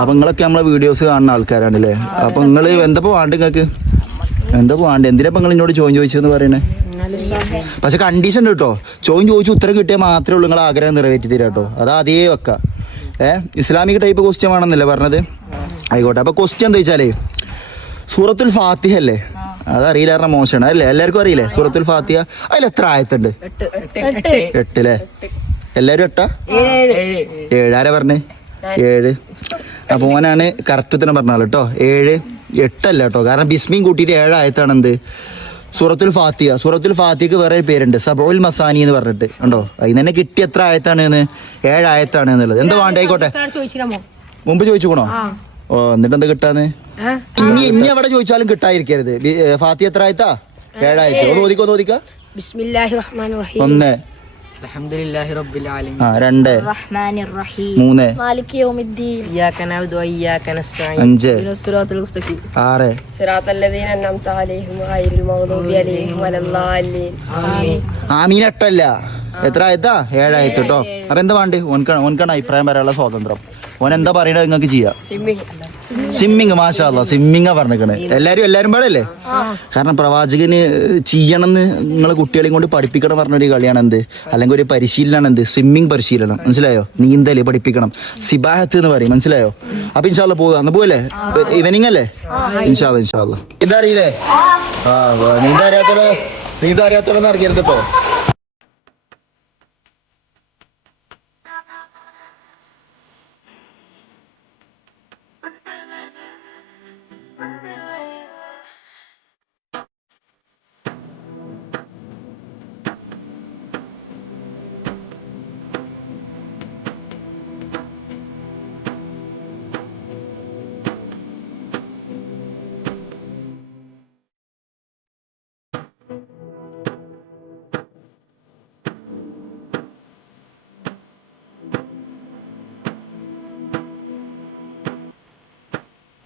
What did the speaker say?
അപ്പൊ നിങ്ങളൊക്കെ നമ്മളെ വീഡിയോസ് കാണുന്ന ആൾക്കാരാണല്ലേ. അപ്പൊ നിങ്ങള് എന്തപ്പോ വേണ്ട നിങ്ങക്ക് എന്തപ്പോ വേണ്ട എന്തിനാ നിങ്ങൾ എന്നോട് ചോദിച്ചെന്ന് പറയണേ? പക്ഷെ കണ്ടീഷൻ കേട്ടോ, ചോദിച്ചു ഉത്തരം കിട്ടിയാൽ മാത്രമേ ഉള്ളൂ നിങ്ങൾ ആഗ്രഹം നിറവേറ്റി തരാം കേട്ടോ. അത് അതേ വെക്ക. ഇസ്ലാമിക് ടൈപ്പ് ക്വസ്റ്റ്യൻ വേണമെന്നല്ലേ പറഞ്ഞത്? ആയിക്കോട്ടെ. അപ്പൊ ക്വസ്റ്റ്യൻ എന്താ വെച്ചാലേ, സൂറത്തുൽ ഫാത്തിഹ അല്ലേ? അതറിയില്ല പറഞ്ഞ മോശമാണ് അല്ലേ? എല്ലാവർക്കും അറിയില്ലേ സൂറത്തുൽ ഫാത്തിഹ? അതിൽ എത്ര ആയത്തുണ്ട്? 8 അല്ലേ? എല്ലാരും 8? 7. ആരാ പറഞ്ഞേ? 7. അപ്പൊ ഓനാണ് കറക്റ്റ് തന്നെ പറഞ്ഞാൽ കേട്ടോ. 7, 8 അല്ല കേട്ടോ. കാരണം ബിസ്മിയും കൂട്ടിയിട്ട് 7 ആയത്താണ് എന്ത്? സൂറത്തുൽ ഫാത്തിഹ. സൂറത്തുൽ ഫാത്തിഹക്ക് വേറെ പേരുണ്ട്, സബഉൽ മസാനി എന്ന് പറഞ്ഞിട്ട്. ഉണ്ടോ? അതിന് തന്നെ കിട്ടി എത്ര ആയത്താണ്? 7 ആയത്താണ് എന്നുള്ളത്. എന്താ വേണ്ട? ആയിക്കോട്ടെ. മുമ്പ് ചോദിച്ചുകൂണോ? ഓ, എന്നിട്ട് എന്താ കിട്ടാന്ന്? ഇനി എവിടെ ചോദിച്ചാലും കിട്ടാതിരിക്കരുത്. ഫാത്തിഹ എത്ര ആയത്താ? 7 ആയത്ത്. ഒന്ന് ഓദിക്ക. ബിസ്മില്ലാഹിർ റഹ്മാനിർ റഹീം. 1. അൽഹംദുലില്ലാഹി റബ്ബിൽ ആലമീൻ. 2. റഹ്മാനിർ റഹീം. 3. മാലികി യൗമിദ്ദീൻ. ഇയ്യാക നഅബ്ദു വ ഇയ്യാക നസ്തഈൻ. 5. സിറാത്തുൽ മുസ്തഖീം. 6. സിറാത്തൽ ലദീന അൻഅംത അലൈഹിം ഗൈറിൽ മഗ്ദൂബി അലൈഹിം വലദ്ദാലിൻ. ആമീൻ. ആമീൻ 8 അല്ല. എത്ര ആയത്താ? 7 ആയത്ത് കേട്ടോ. അപ്പൊ എന്താ വേണ്ട? ഓൻക്കാണ് അഭിപ്രായം പറയാനുള്ള സ്വാതന്ത്ര്യം. ഓൻ എന്താ പറയണത് നിങ്ങൾക്ക് ചെയ്യാം. സ്വിമ്മിങ്. മാഷാ അല്ലാ, സ്വിമ്മിങ്ങാ പറഞ്ഞേക്കണേ. എല്ലാരും പാടല്ലേ? കാരണം പ്രവാചകന് ചെയ്യണമെന്ന് നിങ്ങളെ കുട്ടികളെയും കൊണ്ട് പഠിപ്പിക്കണം പറഞ്ഞൊരു കളിയാണ് എന്ത്, അല്ലെങ്കിൽ ഒരു പരിശീലനമാണ് എന്ത്? സ്വിമ്മിങ് പരിശീലനം. മനസ്സിലായോ? നീന്തല് പഠിപ്പിക്കണം, സിബാഹത്ത് എന്ന് പറയും. മനസ്സിലായോ? അപ്പൊ ഇൻഷാല്ല പോവാ. അന്ന് പോവല്ലേ? ഈവനിങ് അല്ലേ? ഇൻഷാല്ല. ഇതറിയില്ലേ? നീന്താ അറിയാത്തോളന്ന് അറിയരുത് കേട്ടോ.